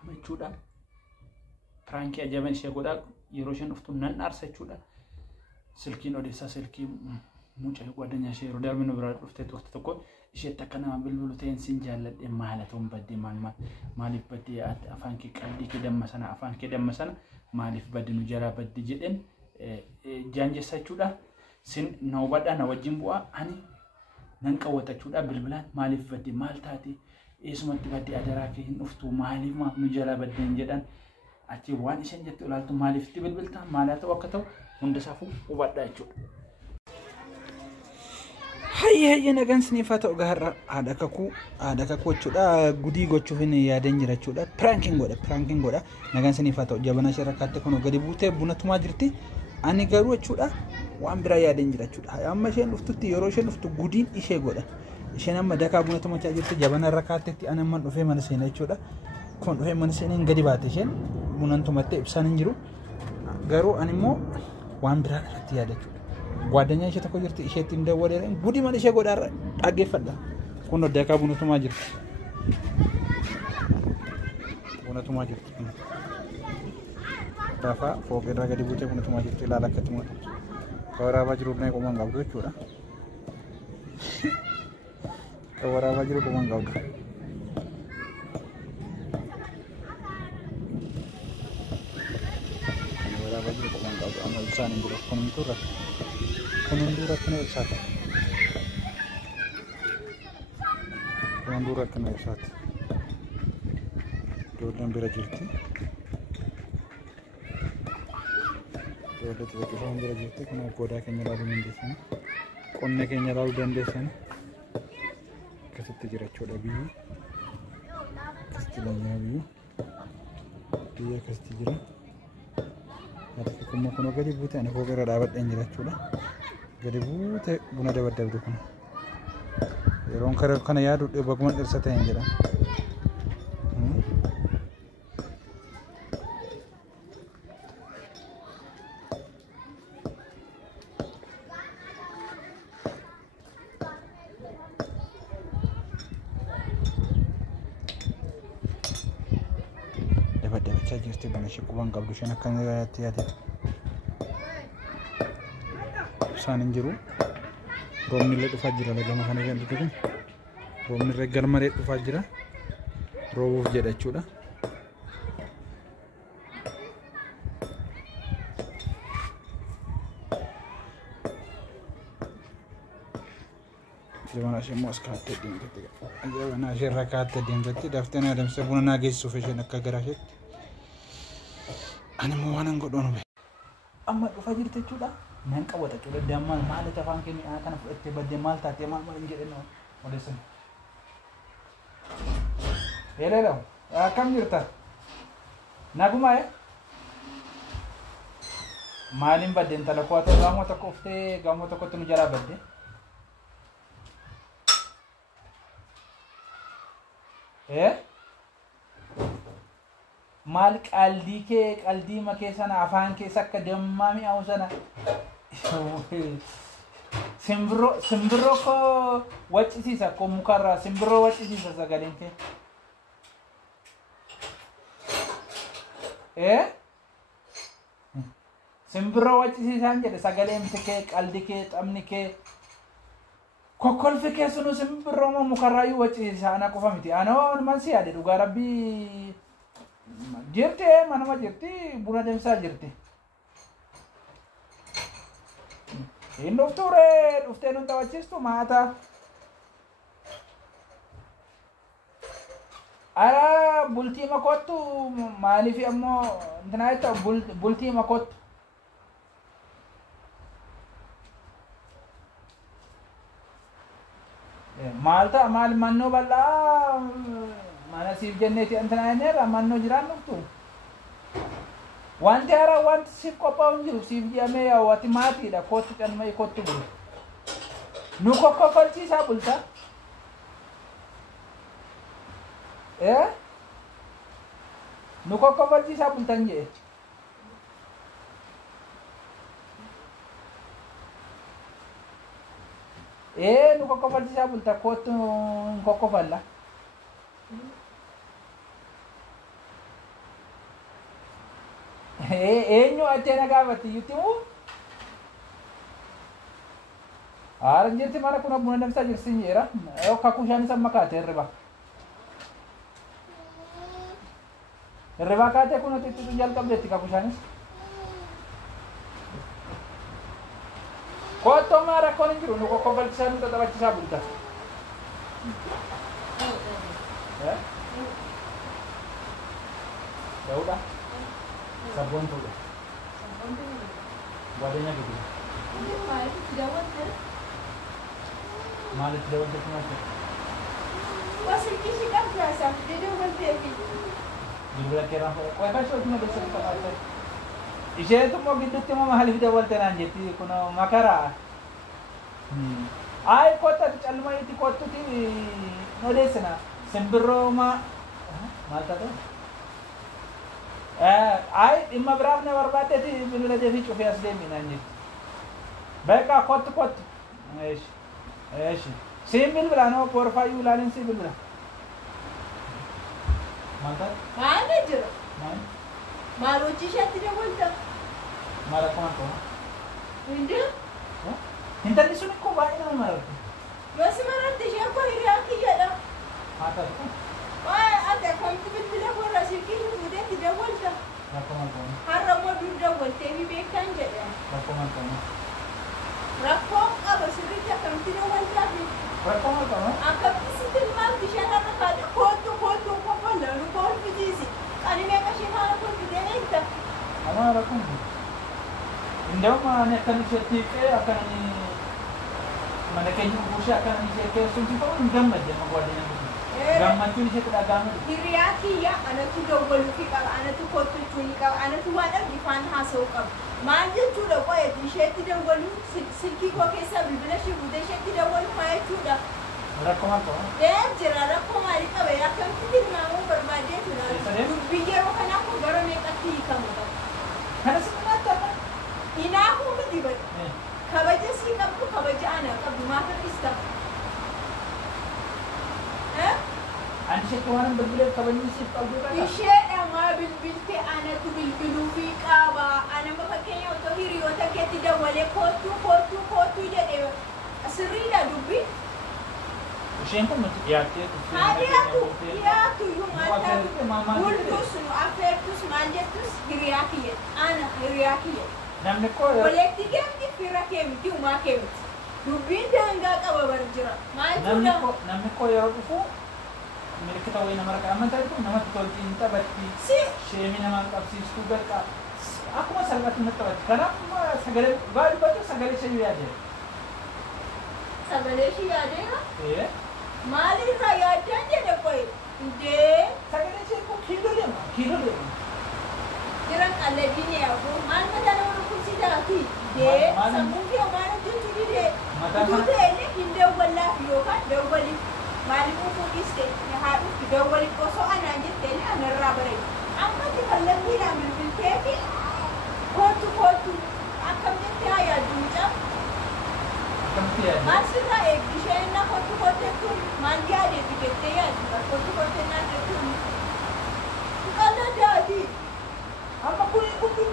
amma jechuudha prank ajaban ishee godhaa yeroo isheen dhuftu nan aarsa jechuudha silkiin odeessaa silkii mucaa ጓደኛሽ yeroo darbe nu bira dhuftee tokko tokko isheetti akka nama bilbilu ta'een sin jaalladhe maalatoon baddee maaliif baddee afaan kee qalbii kee damma sana maaliif baddee nu jalaa baddee jedheen jaanjessa jechuudha sin na hubadhaa na wajjin bu'aa ani nan qawwata jechuudha bilbilaan maaliif baddee maal taate eesumatti baddee adaraa kee hin dhuftu maaliif maaf nu jalaa baddeen jedhan achi waan isheen jettu ilaaltu maaliif itti bilbiltaa maalaa ta'u akka ta'u hundasaafuu hubadhaa jechuudha. Hayya nagaan siniifaa ta'u gaharra haadha kakuu jechuudha gudii gochuuf hin yaadan jira jechuudha pranking godha nagaan siniifaa ta'u jabana ishee rakkaatte kun gadi buutee buna tumaa jirti ani garuu jechuudha waan biraa yaadan jira jechuudha amma isheen dhuftutti yeroo isheen dhuftu gudiin ishee godha isheen amma dakaa buna tumachaa jirti jabana rakkaattetti ani amma dhufee mana seena jechuudha kun dhufee mana seeneen gadi baate isheen bunan tumattee ibsaan hin jiru garuu ani immoo waan biraa irratti yaada jechuudha ጓደኛ ishee tokko jirti isheetti hin dawwaleen gudi mana ishee godhaarra dhaggeeffadha kun dakaa buna tumaa jirti rafa fooqirraa gadi buutee buna tumaa jirti ilaala akkatti mootu waraabaa jiruuf naa qomaan qabdu jechuudha waraabaa jiru qomaan qabdu waraabaa jiru qomaan qabdu amma ibsaan hin jiru kunundu rakkina ibsaati ijoolleen bira jirti ijoolleetti bakkifaman bira jirti kun godaa keenya ilaaluu dandeessan qonna keenya ilaaluu dandeessan akkasitti jira jechuudha biyyi akkasitti lanyaa biyyi akkasitti jira ati kumma kunoo gadi buute ani koo bira dhaabadheen jira jechuudha gadi buute buna dabaddabdu kun yeroon kana yaadu baguma dhirsa ta'een jedha dabaddabachaa jirti buna ishee qubaan qabdu isheen akkana irratti yaade isaan hin jiru roobni illee dhufaa jira lagama kana kan dhufu kun roobni illee garmaree dhufaa jira roobuuf jedha jechuudha jabana ishee immoo as kaattee deemtetti jabana ishee irra kaattee deemtetti daftee na adamsee buna naa geessuuf isheen akka garaa isheetti ani immoo waan hin godhoonu amma dhufaa jirti jechuudha nan qawwata jechuudha dammaan maali tafaan keenya kana fudhattee baddee maal taatee maal hin jedheen odeessan Hello akkam jirta naguma maalin baddeen talakoo ta'u gamoo tokko uftee gamoo tokkotti nu jalaa badde maal qaldii makee sana afaan keessa akka dammami au sana simbiro ko waccisiisa ko mukarraa simbiroo waccisiisa sagaleen kee simbiroo waccisiisaan jedhe sagaleen kee qaldi kee xabni kee kokkolfi kee sunu simbiroo moo mukarraayyuu waccisiisa ana qofa miti ana man si yaade dhugaa rabbii jirti manuma jirti buna deemsaa jirti hin dhuftee nun taphachiistu maata ara bultii makottu maaliif ammoo intinaa jetta bultii makottu maalta maal mannoo bal'aa mana siif jenneeti intinaa jenneerra mannoo jiraan dhuftu wanti haaraa wanti siif qophaa'u hin jiru siif jedhamee yaawwati maatiidha kottu calmee kottu bulu nu kokkofalchiisaa bulta nu kokkofalchiisaa bultan jedhe nu kokkofalchiisaa bulta kottu hin kokkofalla eenyu achena gaafatti yutimu Aran jirti mana kuna buna namsa jirsi nyera yo kakushani sama kate reba reba kate kuna titu tunjal kabeti kakushani Koto mara kono jiru no ko balsan to tabachi sabulta ya ya udah sabun tuh wadahnya gitu malah tidak untuk macam masih kisi kan biasa jadi berarti di bulan kira kau kan cuma bisa kita baca isya itu mau gendut cuma mahal video walteran jadi kuno makara ay kota calma itu kota ti no desena sembro malta tuh ay imma brabne warbate ti bilula de fichu fi asdemi nanji beka kot ايش سيمبل بلا نو بورفايو لالين سيمبل بلا مالتا ما نجر ما روتي شات دي ولد مالا كمان كمان ويند انت اللي سوني كو باينا مالا بس ما رد شيء كو هيراكي يلا هاتا ما انت كنت بتبدا ورا شركي ودي تدي ولد لا كمان كمان حرمو دو ولد تبي بيكان جدا لا كمان كمان Rakong apa sirita kami tidak wajar. Rakong apa? Akak situ mal di sana nak ada foto apa lalu kau pergi sih. Kali ni macam mana pun tidak ada. Apa rakong? Indah mana akan jadi akan ini mana kayaknya busuk akan ini jadi suntik pun enggak macam apa dia nak. Gamma tu ni saya tak gamma. Diriaki ya, anak tu dah berluki kalau anak tu foto curi kalau anak tu ada di fan hasil kau. Manja tu dah kau ya di sini tidak berlu silki kau kisah bila sih budak sih tidak berlu mai tu dah. Rakong apa? Jera rakong hari tu ya kan tidak mahu berbadi tu dah. Biar orang aku baru mereka tiga muda. Karena sebenarnya kan ini aku mesti ber. Kabaja sih kamu kabaja anak kamu makan istam. Anda saya tuan berbulan kawan ni sih kalau dia. Isya yang bil ke anak tu bil kawa anak makaken yang tu hiri otak kita tidak boleh kotu jadi serida dubi. Isya pun mesti ya tu. Ada tu yung mata bultus no afertus manjetus hiriaki anak hiriaki. Namne ko. Boleh tiga di firakem di umakem. Dubi dah enggak kawa berjera. Namne ko ya tu. Milik kita wajib nama rekaman tadi tu nama tol cinta berarti shemi nama kapsi stuber ka aku mah sangat menetap karena segala baru baca segala saya ada segala saya ada ya mali raya ada je koi ide segala saya ko kilo dia Jirang alle dini aku mal mata orang kursi dah ti de sambung dia mana tu tu de tu de ini hinde wala yo kan de wali mali ko ko iste ya haru de wali ko so ananje tele anarra bare amma ti kallan bila min bil kefi kotu akam de ta ya dunja akam ti ya masira ek dishay na kotu tu man dia de bigete ya kotu na de tu kala jadi apa kulit dubi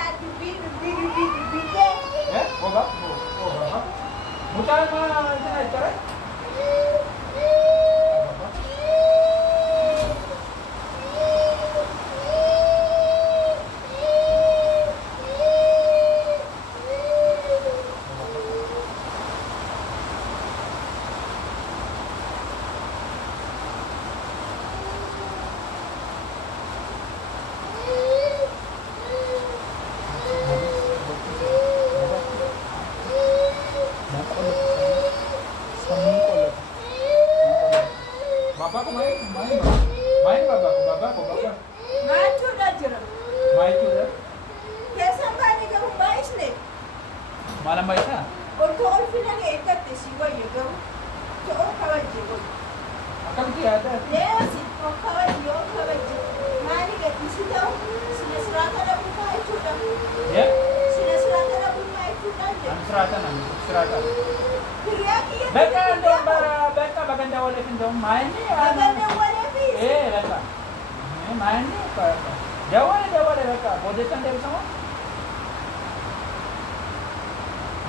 dubi eh oba mutai mana ini cara malam baisa untuk orfina ni ekat tesiwa juga tu orang kawan juga akan tiada dia si orang kawan dia orang kawan mari ke isi tahu sini serata dah buka itu dah ya sini serata dah buka itu dah serata kiriaki ya bagan dombara bagan dawale fin dom main ni bagan dawale fin beka main ni apa dawale baka bode kan dia sama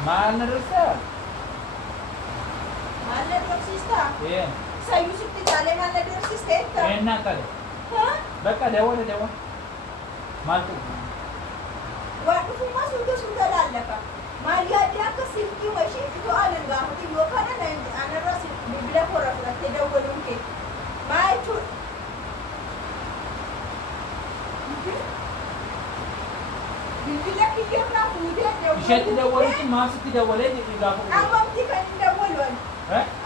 mana rasa Mana dorsista? iya Saya Yusuf di dalam mana dorsista? enak kali Hah? baka dawale mantu Waktu pun masuk sudah lalak. Malia dia ke silki masih itu ada enggak? Mesti dua kan ada anak rasa bila korang tidak boleh ke. Mai tu. Bila kita nak muda dia. Isya tidak boleh di gapo. Amam tidak boleh.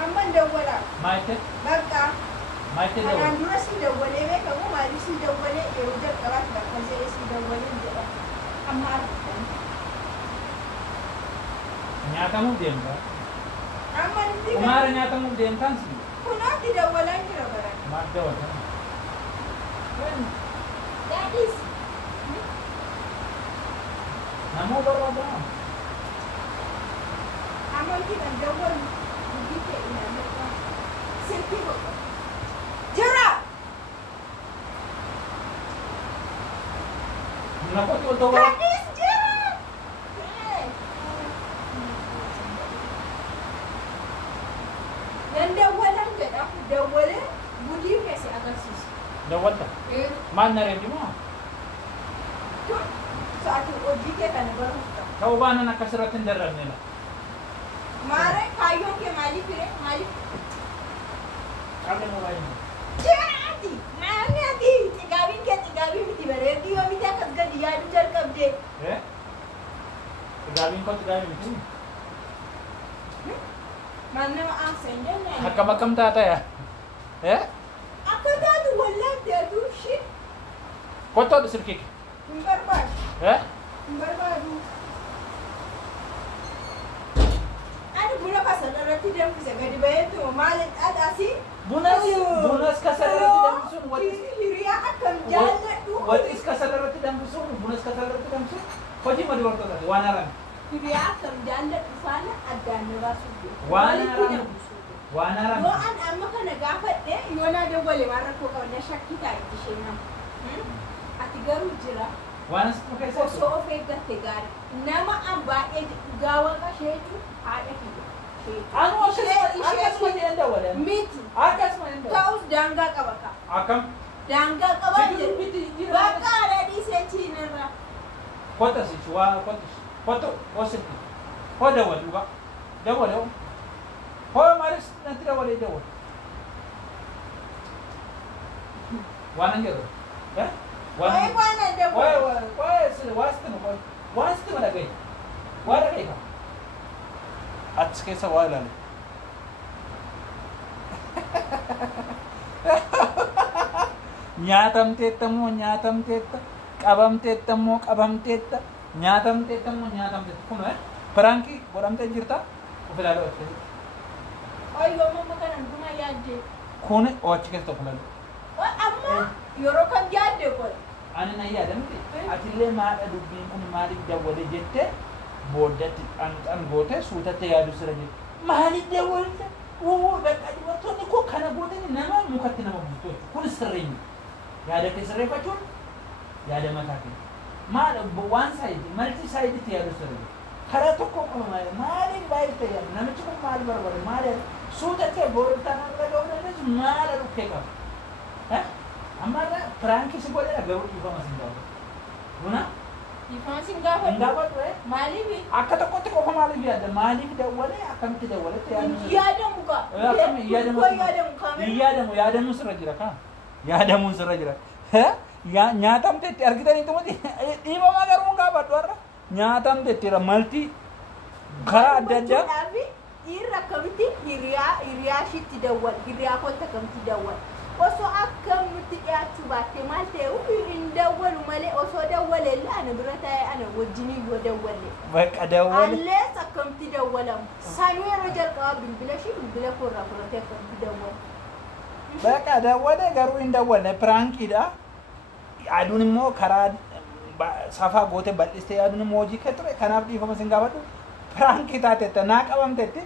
Amam tidak boleh. Maite Maka daw. anak dua tidak boleh. Kamu mari tidak boleh. Udah kalah dah. Kerja tidak boleh. Amar. Nyata mo din ba? Aman tidak. Kumara nyata mo din kan sih. Kuna tidak boleh kira barang. Magdaw. That is. Namo barada. Aman tidak jawab. Begitu ini mereka. Senti kok. Jara. Nako to. Gadis jara. Dan dawalan ke aku dawale budi kasi agasis. Dawat ta. Man na rin mo. Saat uji ke kan baru. Kau ba na nakasaratin darar nila? Mare kayo ke mali pire mali. Kami mo ba yun? Jadi, mana di tigawin di bare di wami ta kasga di yadu jar kabde. Gawin ko ito. Mana ang senden na. Hakam tata ya? Ako dadu wala dadu shit. Koto do sirkik? Mbarbad. Mbarbadu. Ano buna ka sa narati dem kisa gadi bayan to malit adasi. Bunas ka sa larati damsun. Hiriya akan jalan tu. What is ka sa larati damsun? Bunas ka sa larati damsun? Koji mo diwarto tadi, wanaran. Hiriya akan jalan tu sana ada nerasu. Wanaran. Yo an amma kana gafat de yona da gole marar ko ka na shakki ta yi shi nan. Ati garu jira. Wanas ko kay sa. So ofe ga te gari. Nama aba e gawa ka shetu a da ki. Ano akas mo ni anda wala? Miti. Akas mo anda. Taus danga ka baka. Akam. Danga ka ba je. Miti. Baka da di se chinara. Kota si chua koto osit. Hoda wala ba? Dawala. Hoy maris nanti dawala daw. Wanan gero. Wai kwana da wasti mana gay. Wala gay ka. Ats kaysa wala le. Nyatam teta. Kabam teta. Nyatam teta. Kuno Peranki godamte jirta. Ufilalo. Ay yo mama kana duma yadde. Kune ochike to fulalo. Amma yoro kan yadde ko. Ani na yaadamti atille maadha dubbiin kun maaliif dawwale jette booddatti an goote suutatte yaadu sira jette maaliif dawwalte bakka dubartoonni koo kana gootanii nama mukatti nama bultu kun sirriin yaada kee sirreeffachuun yaada mataa kee maal waan saayidii malti saayidiitti yaadu sira jette karaa tokko maaliif baay'ee yaadu namichi kun maal barbaade maal suutatte booddattaan irra ga'uu dandeessu maala dhukkee qaba Amara Frankie si boleh agak informasi dapat. Guna? Informasi dapat. Dapat we. Malibi. Akata kote ko malibi ada. Malibi dah boleh akan tidak boleh tiada. Iya ada muka. Akan iya ada muka. Iya ada musra jira kan. Ya ada musra jira. Ya nyatam te tiar kita itu mati. Iba magar muka apa tuara? Nyatam te tira multi. Kara ada aja. Tapi ira kamiti hiria shi tidak wal. Hiria ko ta kamiti dawal. Oso akam mutiyatu bate malte in dawwalu male oso dawwale la ana birata ana wajini go dawwale bak adawwale alle sakam ti dawwalam sanwe rajal ka bilashi bila ko raporate kam ti dawwal bak adawwale garu in dawwale pranki da aduni mo kara safa gote baliste aduni moji ketre kanaf di fama singabatu pranki ta tete na kabam tete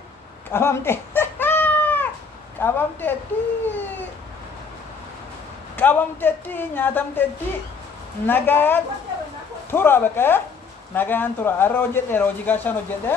Kabam teti, nyatam teti, nagaan tura baqa nagaan tura har'a hojjedheera hojii gaashaan hojjedhe